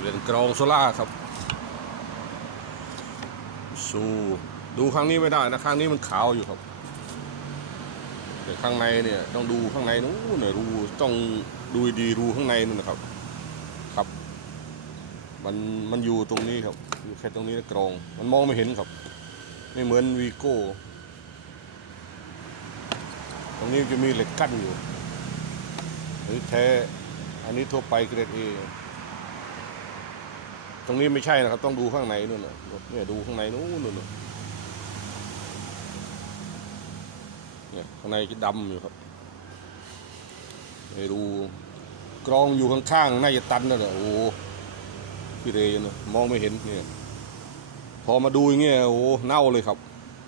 เรียนกรองโซล่าครับ สูดูข้างนี้ไม่ได้นะข้างนี้มันขาวอยู่ครับแต่ข้างในเนี่ยต้องดูข้างในนู้นนะรูต้องดูดีรูข้างในนู่นนะครับครับ มันมันอยู่ตรงนี้ครับอยู่แค่ตรงนี้นะกรอง มันมองไม่เห็นครับ ไม่เหมือนวีโก้ตรงนี้จะมีเหล็กกั้นอยู่อันนี้แท้ อันนี้ทั่วไปเกรดเอตรงนี้ไม่ใช่นะครับ ต้องดูข้างในนู่นน่ะเนี่ยดูข้างในนู้นนู่นน่ะเนี่ยข้างในจะดำอยู่ครับไม่ดูกรองอยู่ข้างๆน่าจะตันนั่นแหละโอ้พี่เรยนะมองไม่เห็นเนี่ยพอมาดูอย่างเงี้ยโอ้เน่าเลยครับ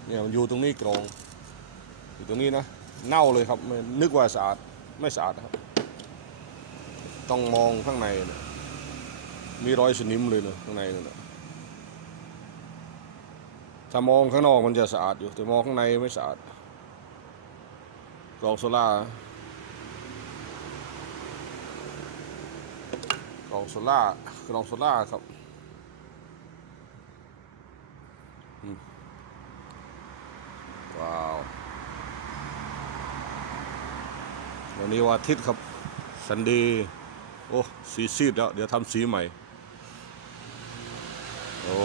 เนี่ยมันอยู่ตรงนี้กรองอยู่ตรงนี้นะเน่าเลยครับนึกว่าสะอาดไม่สะอาดครับ ต้องมองข้างในนะมีรอยสนิมเลยนะข้างในนั่นนะถ้ามองข้างนอกมันจะสะอาดอยู่ แต่มองข้างในไม่สะอาดกรองโซล่ากรองโซล่ากรองโซล่าครับว้าววันนี้วันอาทิตย์ครับซันดย์ โอ้สีซีดแล้ว เดี๋ยวทำสีใหม่ โอ้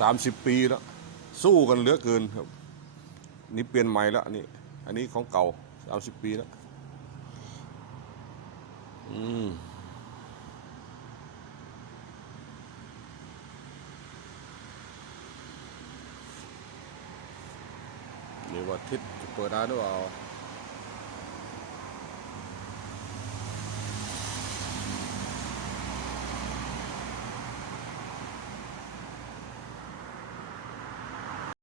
สามสิบปีแล้ว สู้กันเหลือเกินครับ นี่เปลี่ยนใหม่แล้วนนี้อันนี้ของเก่าสามสิบปีแล้ว อืมนี่วันอาทิตย์จะเปิดร้หรือเปล่า